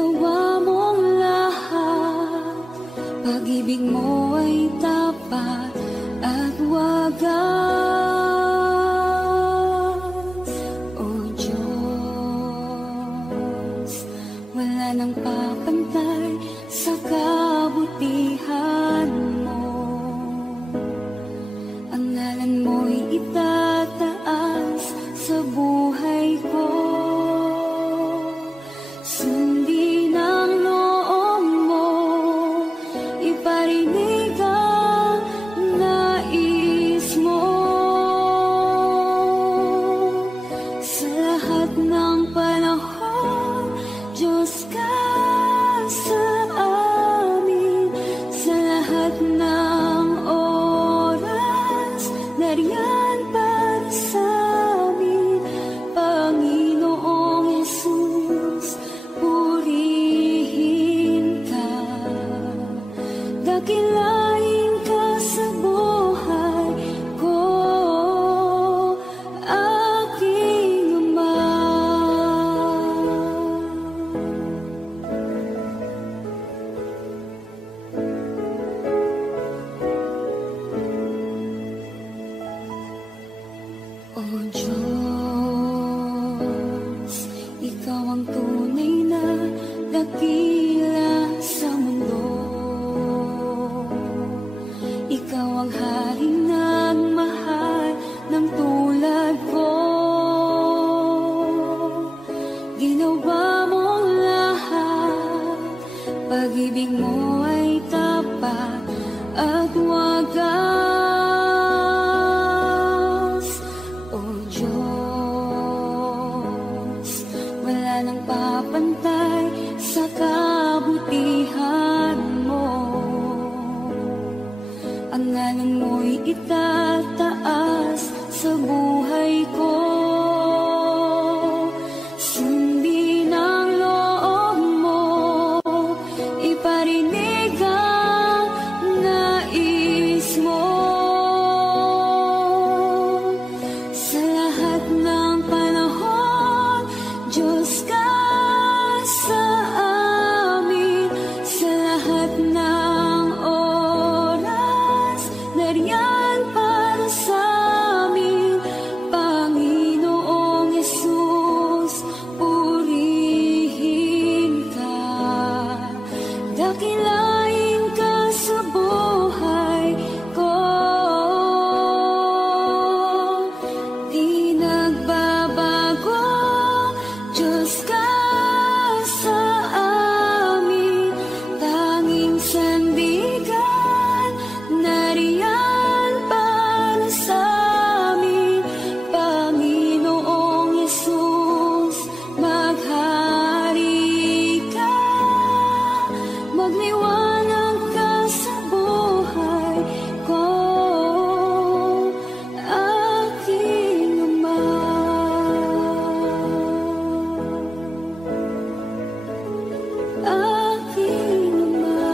Ginawa mong lahat, pag-ibig mo ay tapat at wagas. O Diyos, wala nang papantay sa kabutihan mo. Ang ngalan mo'y itataas sa buhay ko. Sundin ang loob mo, iparinig ang nais mo. Sa lahat ng panahon, Diyos ka sa amin. Sa lahat ng oras, nariyan para sa amin. Panginoong Jesus, purihin ka. Dakilain ka sa buhay ko, aking Ama. O Diyos, ikaw ang tunay na dakila sa mundo. Ikaw ang haring nagmahal ng tulad ko. Ginawa mong lahat, pag-ibig mo ay tapat at wagas. O Diyos, wala nang papantay sa kabutihan mo. Ang ngalan mo'y itataas sa buhay ko. Sundin ang loob mo, iparinig ang nais mo. Sa lahat ng panahon, Diyos ka sa amin. Sa lahat ng oras, nariyan para sa amin. Panginoong Jesus, purihin ka. Dakilain ka sa buhay ko. Di nagbabago, Diyos ka sa amin. Tanging sandigan, nariyan para sa amin. Panginoong Jesus, maghari ka. Magliwanag ka sa buhay ko, aking Ama. Aking Ama.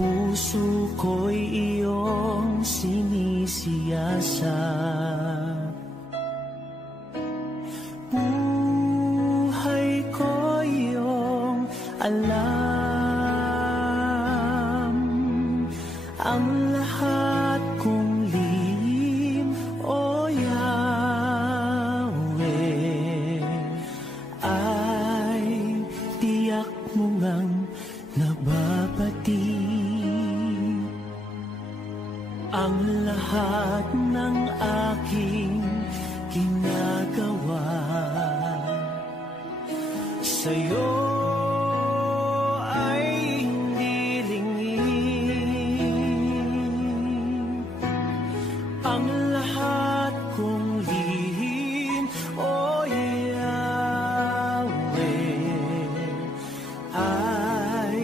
Puso ko'y iyong sinisiyasat. Buhay ko iyong alam. Ang lahat kong lihim, O Yahweh, ay tiyak mo ngang nababati ang lahat ng aking ginagawa sa'yo ay hindi lingid. Ang lahat kong lihim, o Yahweh, ay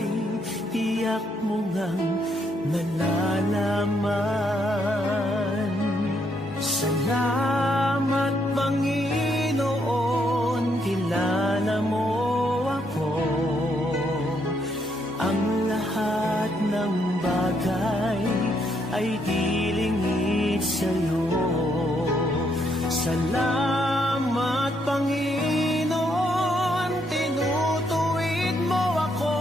tiyak mo ngang nalalaman. Salamat, Panginoon, kilala mo ako. Ang lahat ng bagay ay dilingid sa'yo. Salamat, Panginoon, tinutuwid mo ako.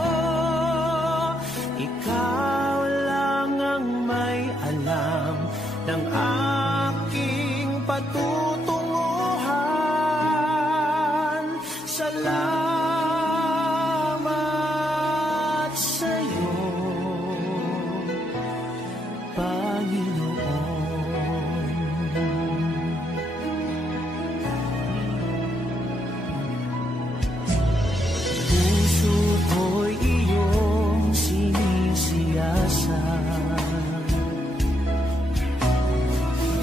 Ikaw lang ang may alam ng aking patutunguhan. Salamat sa'yo, Panginoon. Puso ko'y iyong sinisiyasat,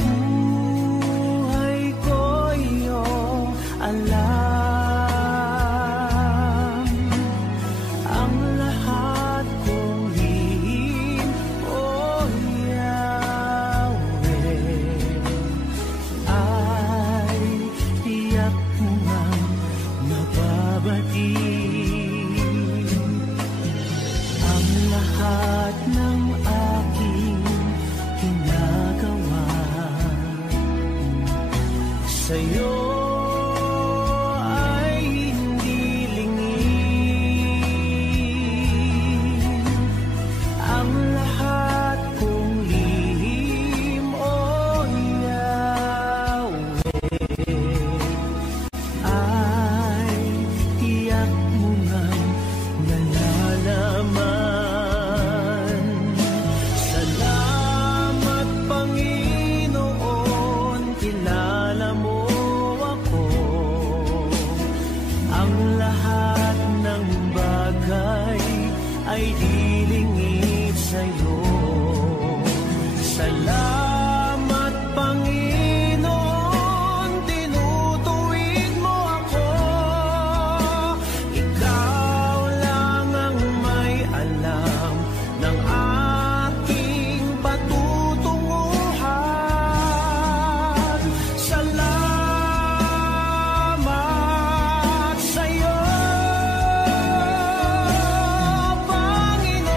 buhay ko iyong alam. Ang lahat kong lihim, o Yahweh, ay tiyak mo ngang nababati. Ang lahat ng aking ginagawa sa'yo ay hindi lingid. Ang lahat kong lihim, o Yahweh, ay tiyak mo ngang nalalaman. Salamat, Panginoon, kilala mo ako. Ang lahat ng bagay ay dilingid sa'yo. Salamat, Panginoon, tinutuwid mo ako. Ikaw lang ang may alam ng aking patutunguhan. Salamat sa'yo, Panginoon.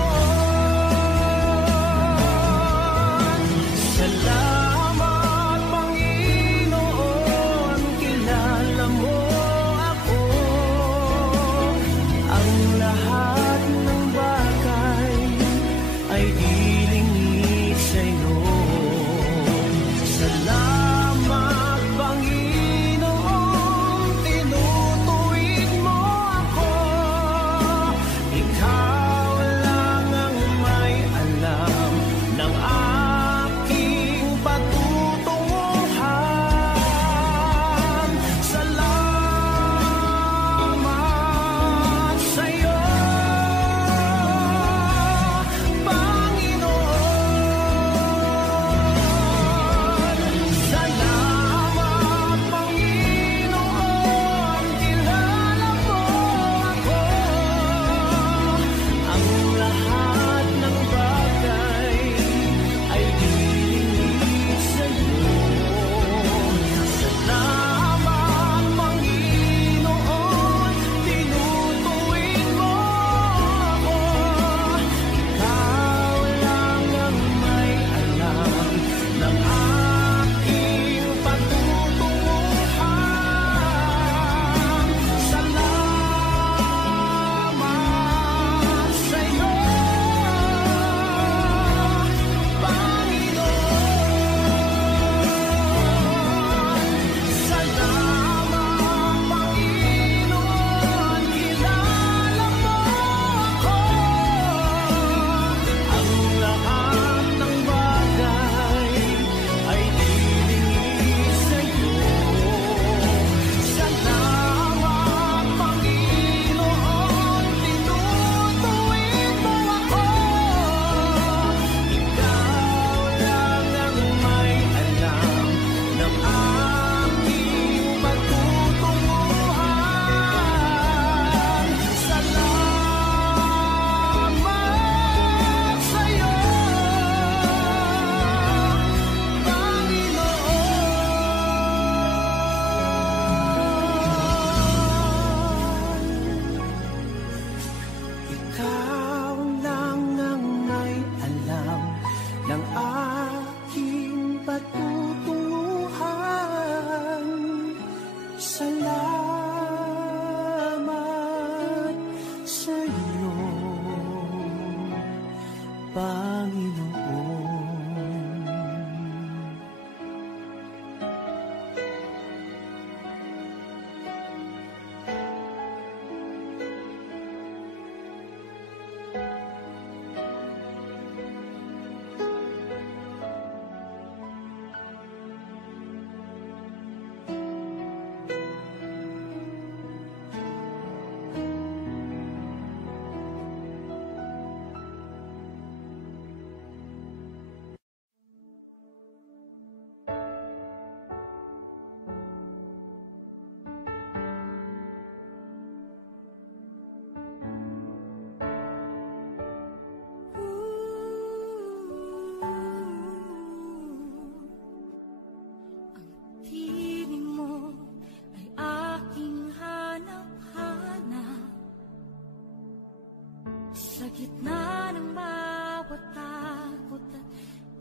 gitna ng bawat takot at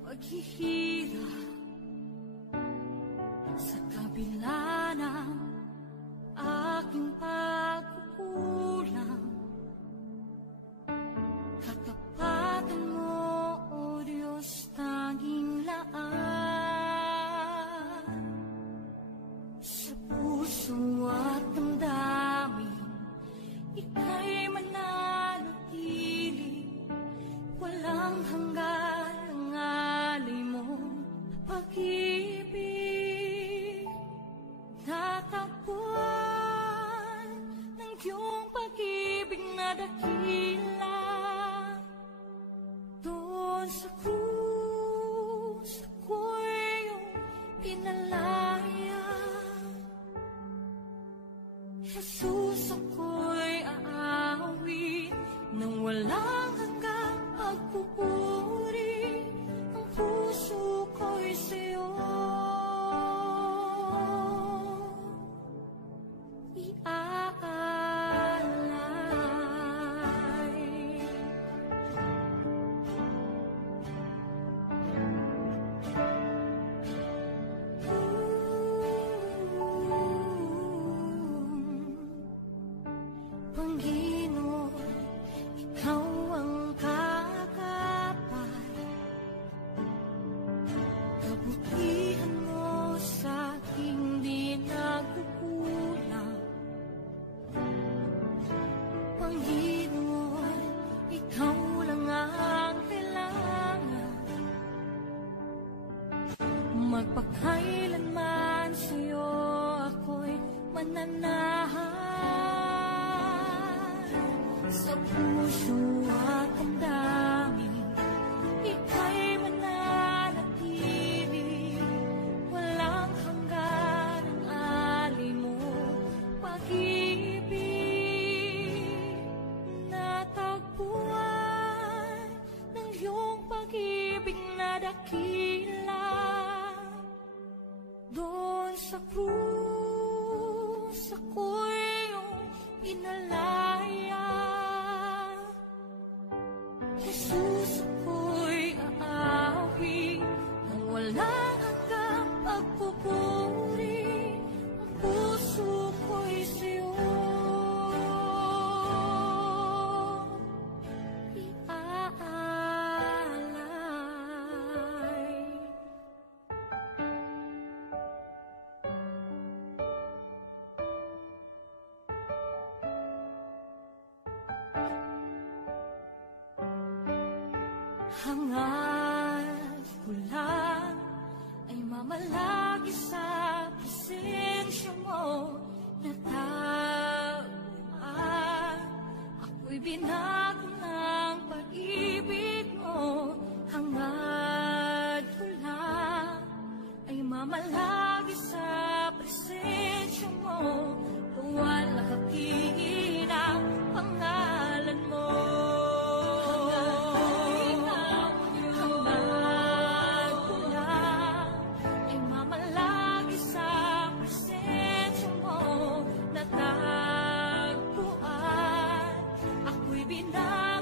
paghihirap, sa kabila ng aking pagkukulang, katapatan mo, O Diyos, tanging laan. Sa puso at damdamin, ika'y mananatili, walang hanggan ang alay mong pag-ibig. Natagpuan ng iyong pag-ibig na dakila, doon sa krus ako'y iyong pinalaya. Jesus, ako'y aawit nang walang hanggang pagpupuri. Ang puso ko'y sa'yo iaalay. Panginoon, ikaw ang kakapat, kabutihan mo sa aking di nagkukulang. Panginoon, ikaw lang ang kailangan, magpakailanman sa'yo ako'y mananahan. Sa puso at damdamin, ika'y mananatili, walang hanggan ang alay mo pag-ibig. Natagpuan ng iyong pag-ibig na dakila, doon sa krus ako'y iyong pinalaya. Jesus, ako'y aawit nang walang hanggang pagpupuri. Ang puso ko'y sa'yo iaalay. Hangad ko lang ay mamalagi sa presensya mo. Natagpuan ako'y binago ng pag-ibig mo. Hangad ko lang ay mamalagi sa presensya mo. Luwalhati ang pangalan mo. Natagpuan ako'y binago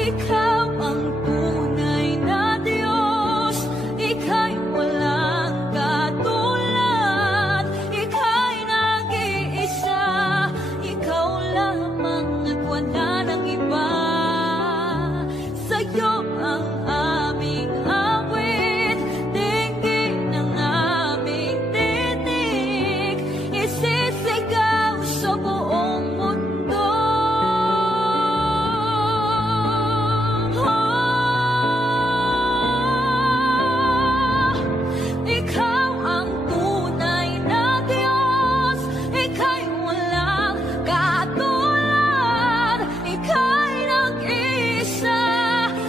Ikaw ang tunay na Diyos, Ika'y walang katulad, Ika'y nag-iisa, Ikaw lamang at wala nang iba. Sa'yo ang aming awit, dinggin ng aming tinig, isisigaw sa buong mundo. Ikaw ang tunay na Diyos, Ika'y walang katulad, Ika'y nag-iisa,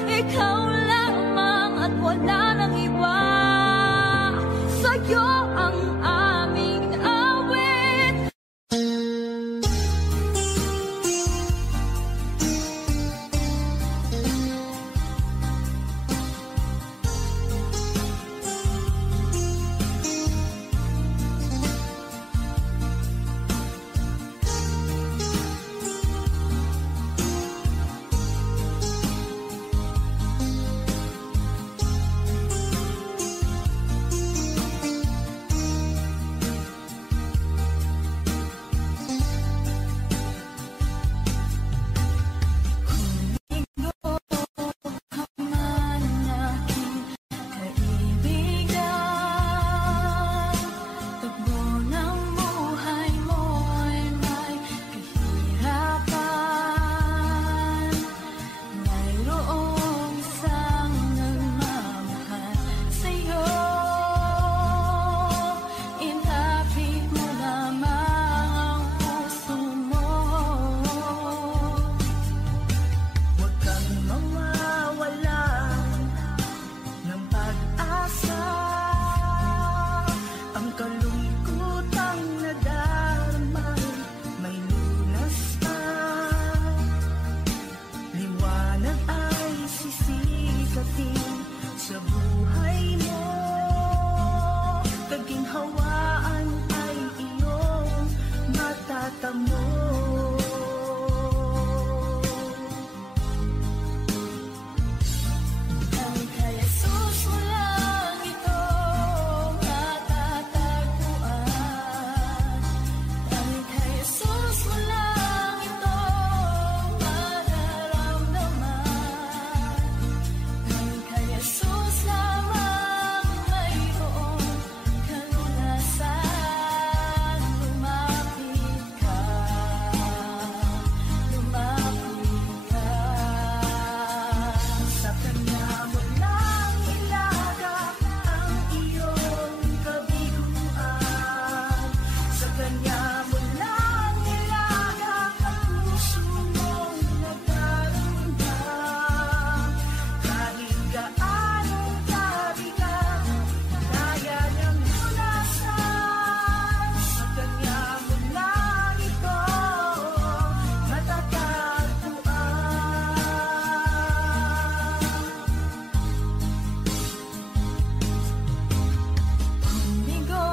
Ikaw lamang at wala nang iba. Sa'yo ang aming awit. Man aking kaibigan, takbo ng buhay mo ay may kahirapan. Mayroong isang nagmamahal sa'yo, ilapit mo lamang ang puso mo. Huwag kang mawawalan ng pag-asa. Ang kalungkutang nadarama may lunas na. Liwanag ay sisikatin sa buhay mo. Kaginhawaan ay iyong matatamo. Ang kay Jesus mo lang ito matatagpuan. Ang kay Jesus mo lang ito mararamdaman. Ang kay Jesus lamang mayroong kalunasan. Lumapit ka, lumapit ka. Sa kanya mo lang ilagak ang iyong kabiguan. Sa kanya mo lang ilagak ang puso mong nagdarumdam. Kahit gaanong kabigat, kaya niyang lunasan. Sa kanya mo lang ito matatagpuan. Kung bigo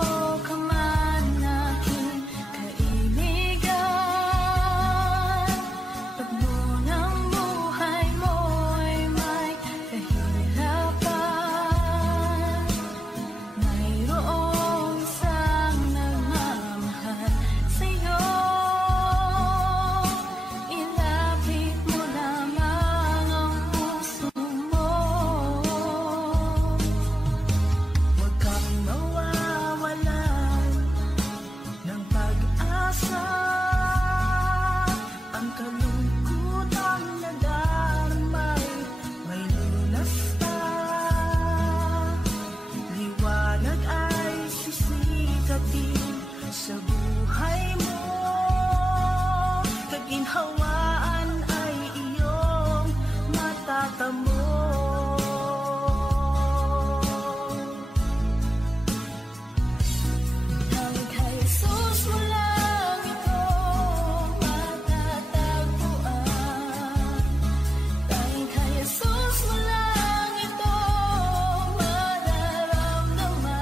ka man aking kaibigan, takbo ng buhay mo ay may kahirapan. Mayroong isang nagmamahal sa'yo, ilapit mo lamang ang puso mo. Huwag kang mawawalan ng pag-asa. Ang kalungkutang nadarama may lunas na. Liwanag ay sisikatin sa buhay mo. Kaginhawaan ay iyong matatamo. Ang kay Jesus mo lang ito matatagpuan. Ang kay Jesus mo lang ito mararamdaman.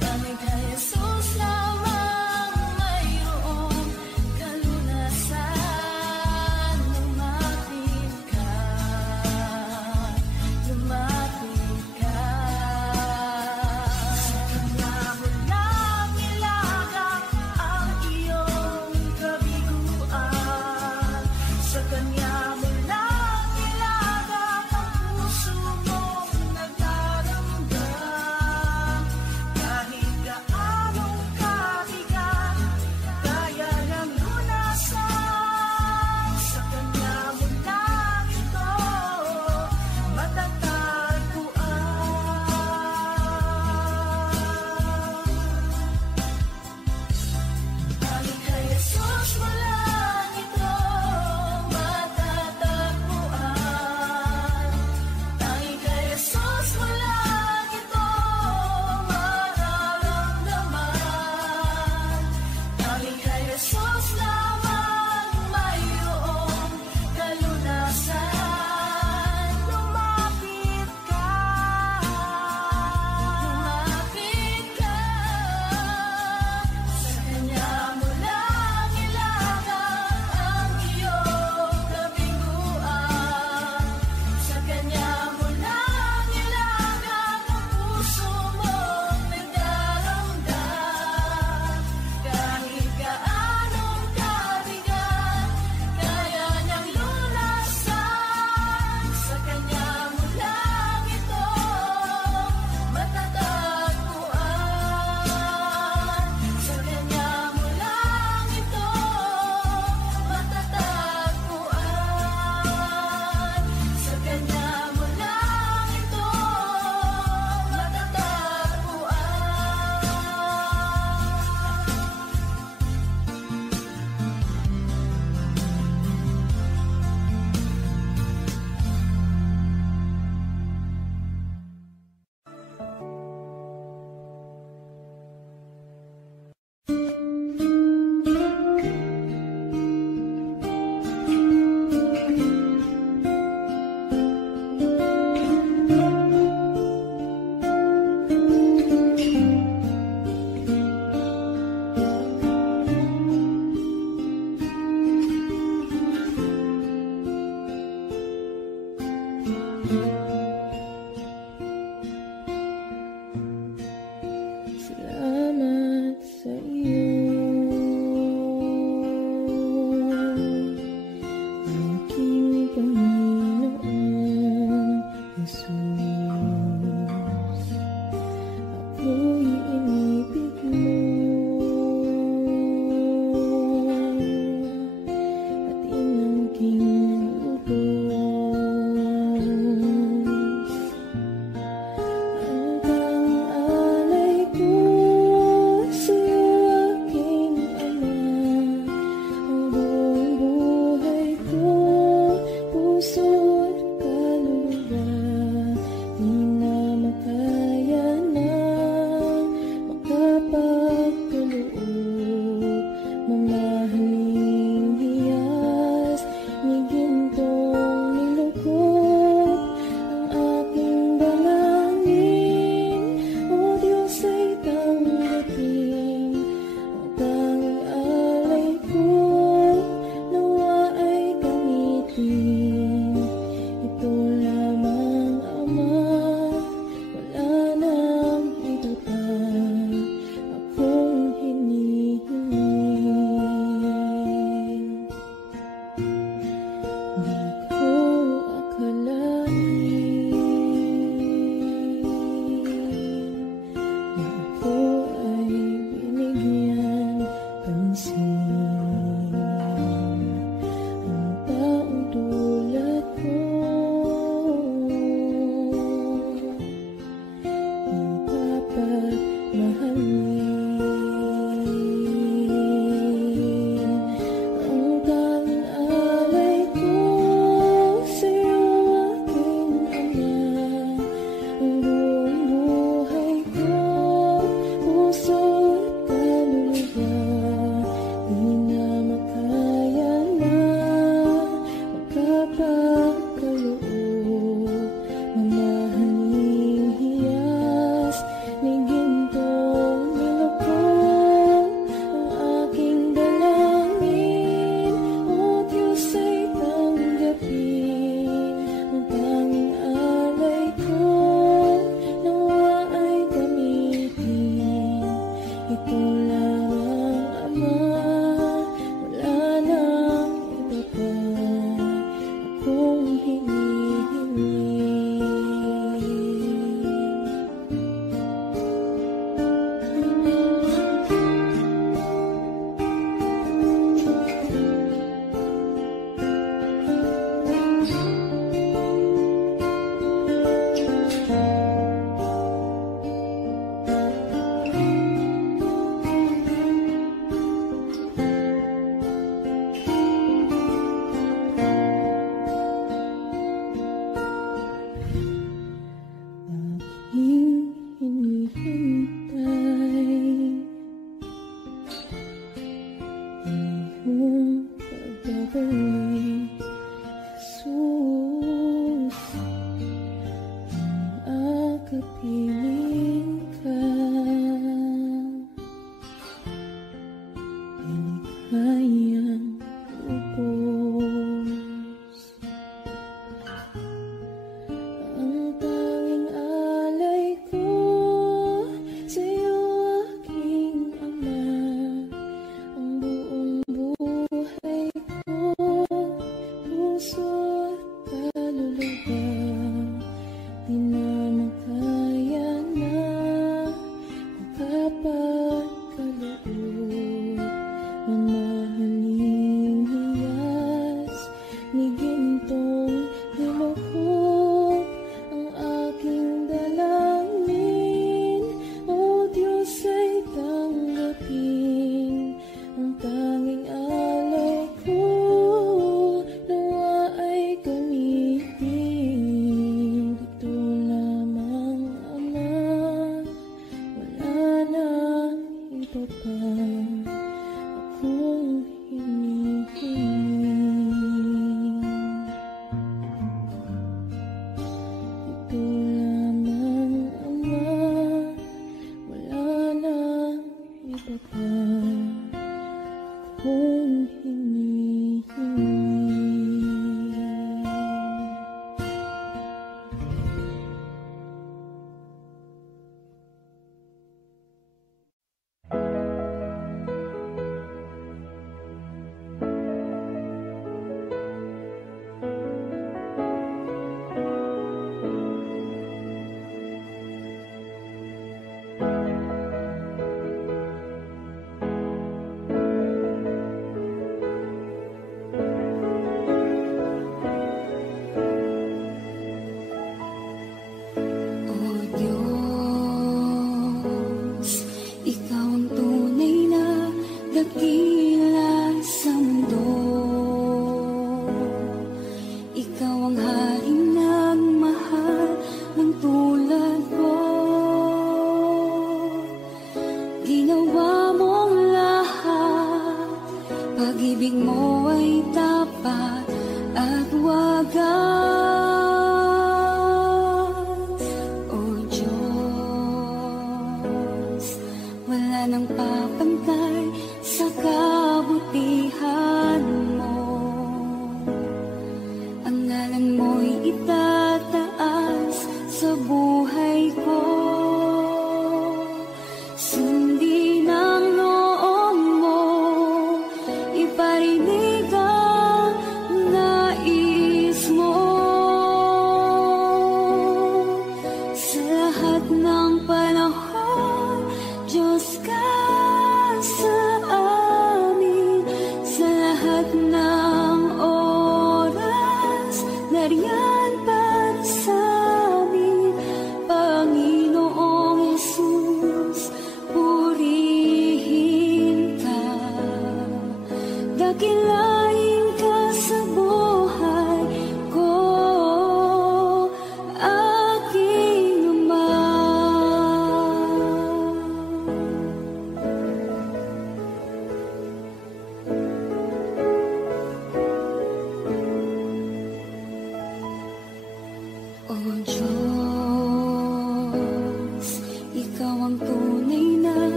Ang kay Jesus lamang mayroong kalunasan. Lumapit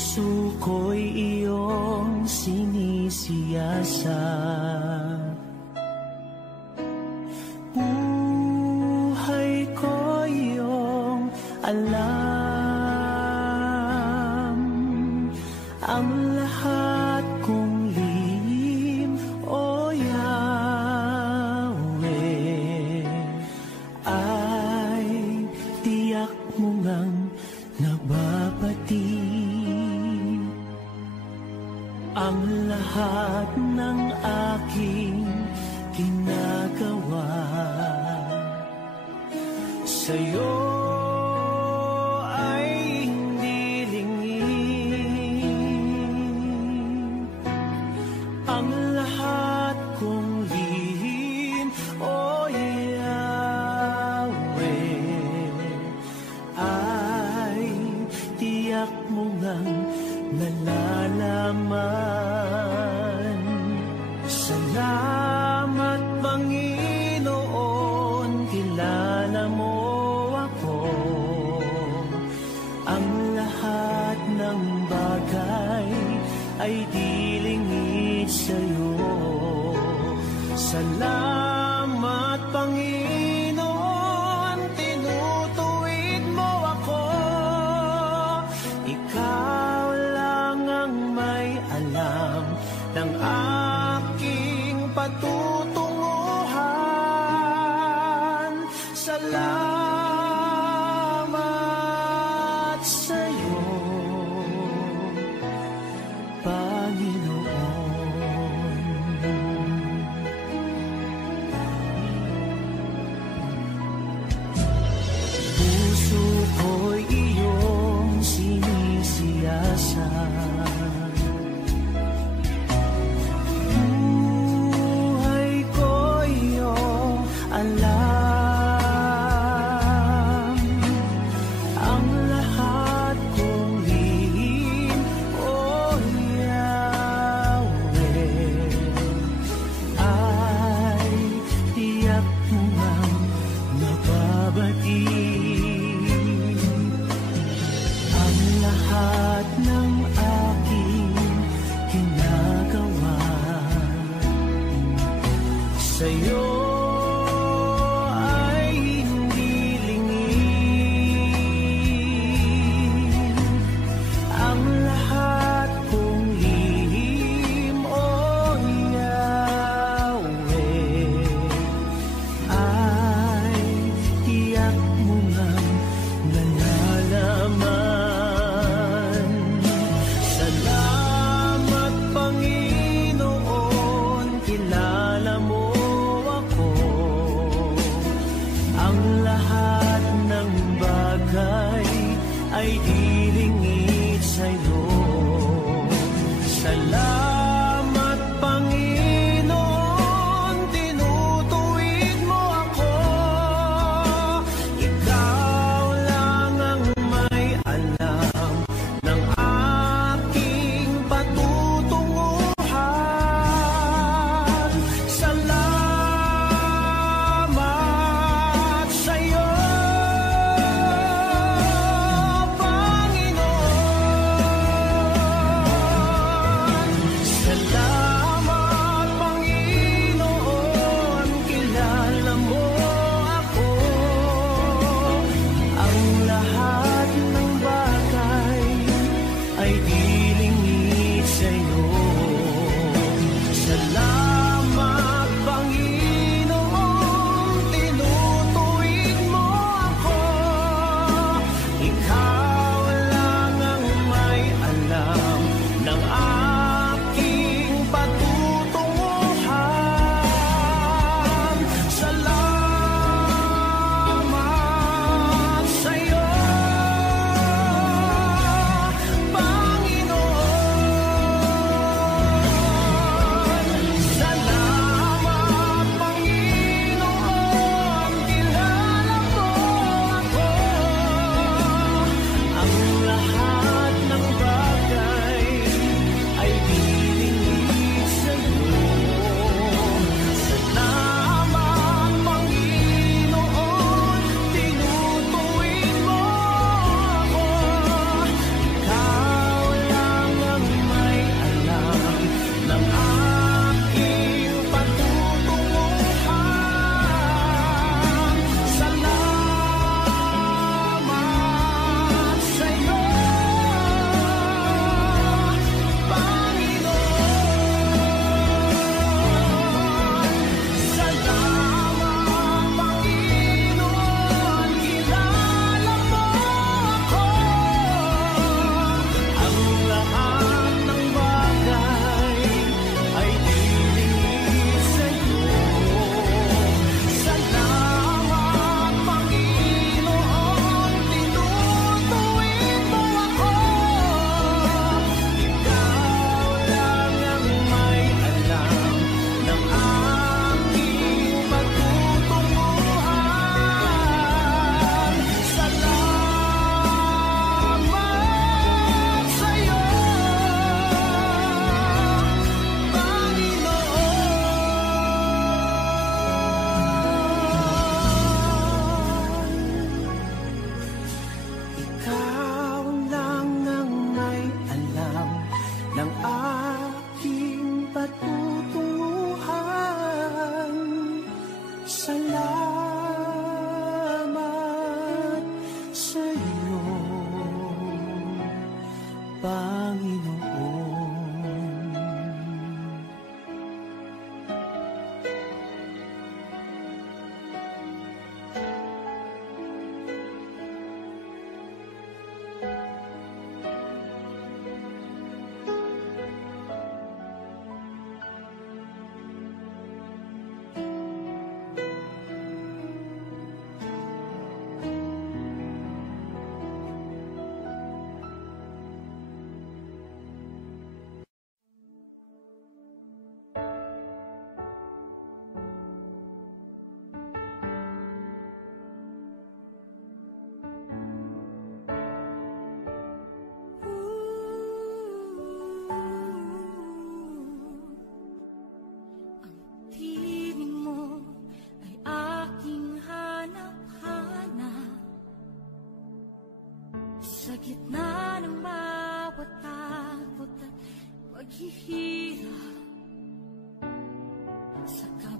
puso ko'y iyong sinisiyasat. Buhay ko iyong alam, ang lahat kong lihim, O Yahweh, ay tiyak mo ngang nababati. Ang lahat ng aking ginagawa sa'yo ay hindi lingid. Ang lahat kong lihim, O Yahweh, ay tiyak mo ngang nalalaman. Salamat, Panginoon, kilala mo ako. Ang lahat ng bagay ay di lingid sa'yo. Salamat, Panginoon, tinutuwid mo ako. Ikaw lang ang may alam ng aking patutunguhan. Salamat sa'yo, Panginoon. Puso ko'y iyong sinisiyasat. Buhay ko iyong alam, ang lahat kong lihim, O Yahweh, ay tiyak mo ngang nababati. Ang lahat ng aking ginagawa sa'yo ay hindi lingid. Ang lahat kong lihim, O Yahweh, ay tiyak mo ngang nalalaman. Salamat, Panginoon, kilala mo ako.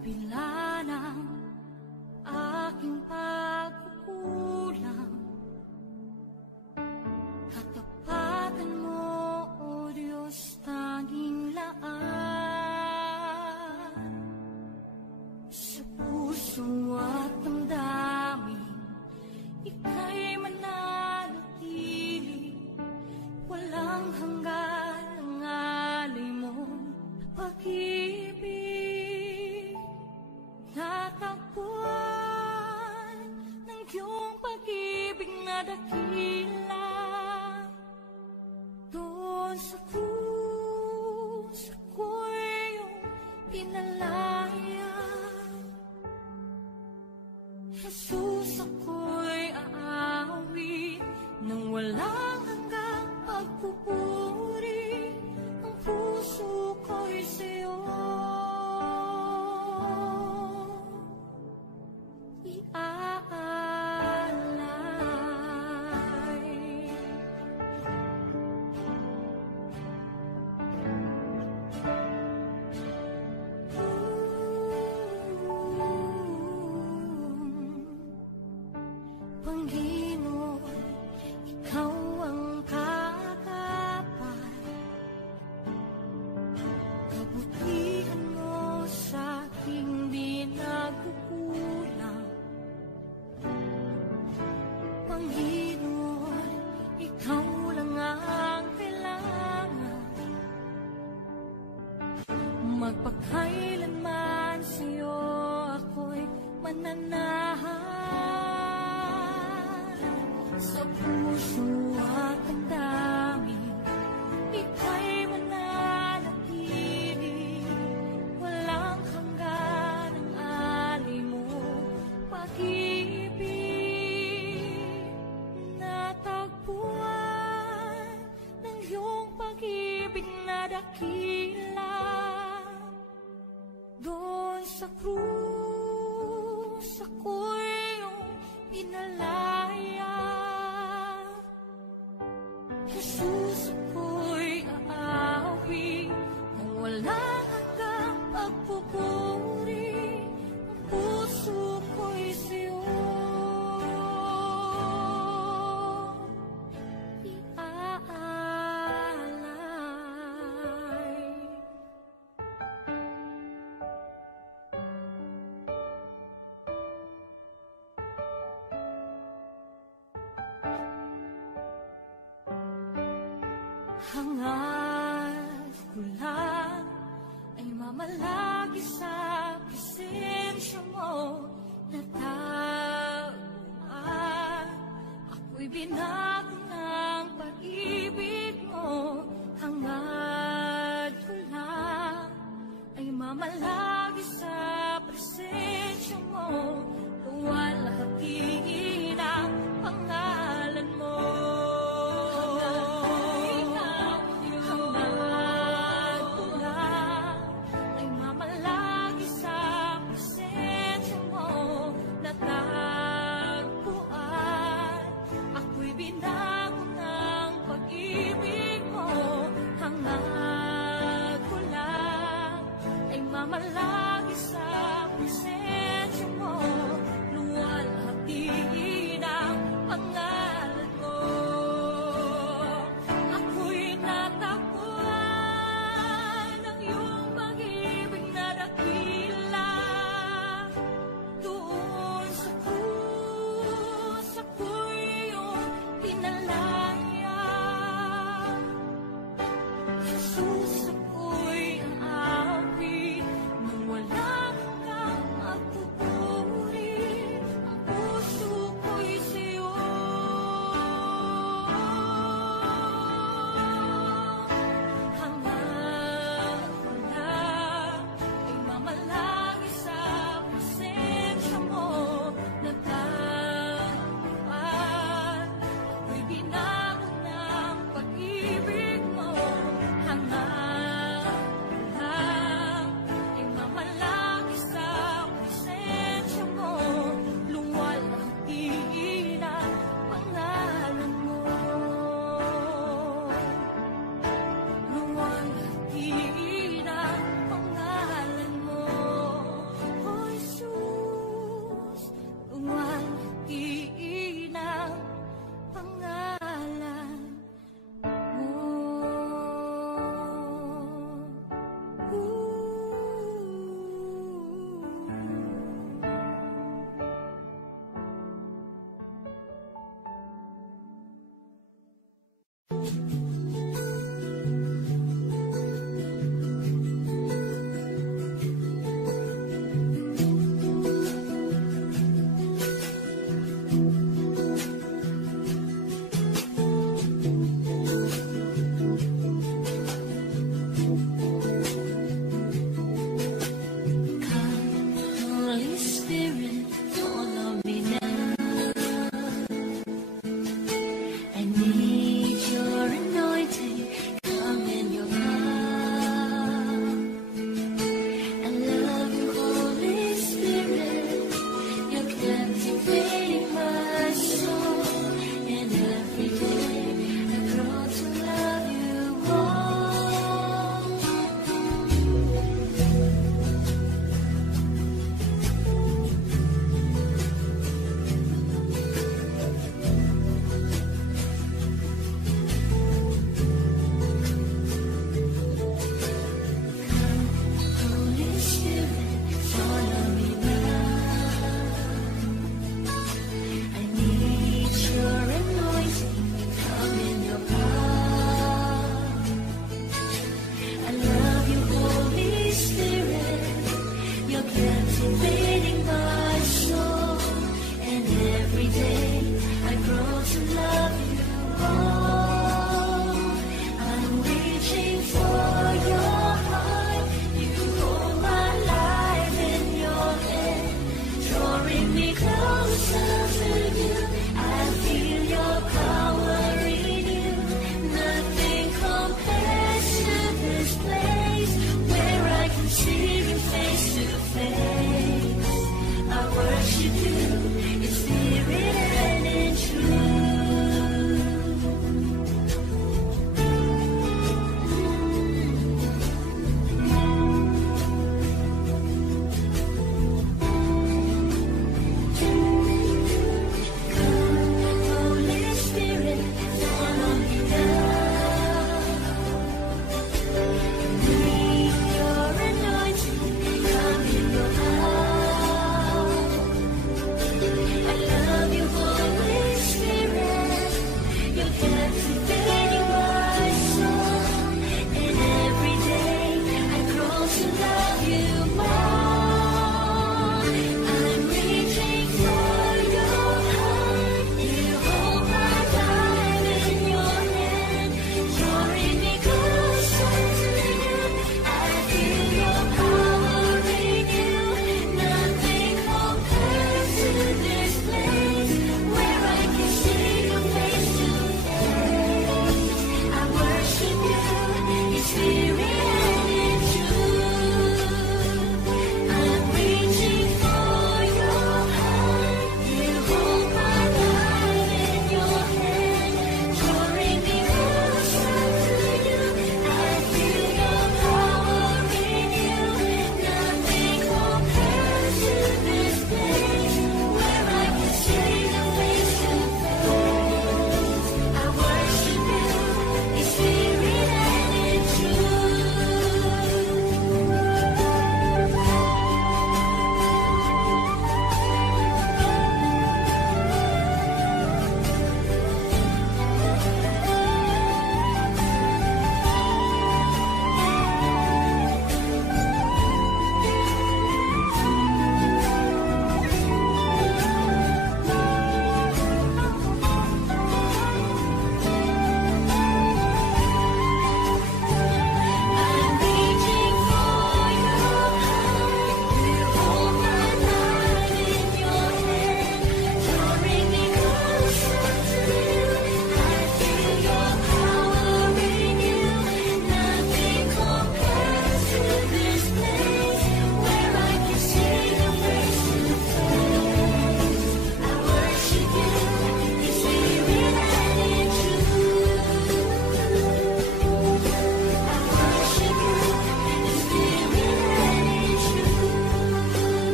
kabila ng aking pagkukulang, katapatan mo, O Diyos, tanging laan. Sa puso at damdamin, ika'y mananatili, walang hanggan ang alay mong pag-ibig. Natagpuan ng iyong pag-ibig na dakila, doon sa krus ako'y iyong pinalaya. Jesus, ako'y aawit ng walang hanggang pagpupuri. Ang puso ko'y sa'yo iaalay. Panginoon, ikaw ang katapat, kabutihan mo sa aking di nagkukulang. Panginoon, ikaw lang ang kailangan, magpakailanman sa'yo ako'y mananahan. Sa puso at ang damdamin, ika'y mananatili, walang hanggan ang alay mo pag-ibig. Natagpuan ng iyong pag-ibig na dakila, doon sa krus ako'y iyong pinalaya. Jesus, ako'y aawit ng walang hanggang pagpupuri. Ang puso ko'y sa'yo iaalay. Hangad ko lang ay mamalagi sa presensya mo. Natagpuan, ako'y binago ng pag-ibig mo. Hangad ko lang ay mamalagi sa presensya mo. Luwalhati ang pangalan mo. Malagi sa presensya mo, luwalhati ang pangalan mo. Ako'y natagpuan ng iyong pag-ibig na dakila, doon sa krus ako'y iyong pinalaya. Jesus, ako'y aawit ng walang hanggang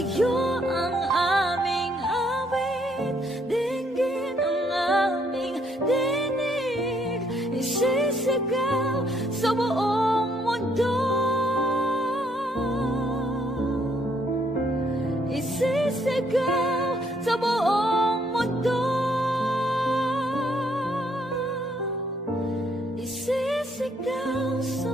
Sa'yo ang aming awit, dinggin ang aming dinig, isisigaw sa buong mundo. Isisigaw sa buong mundo. Isisigaw sa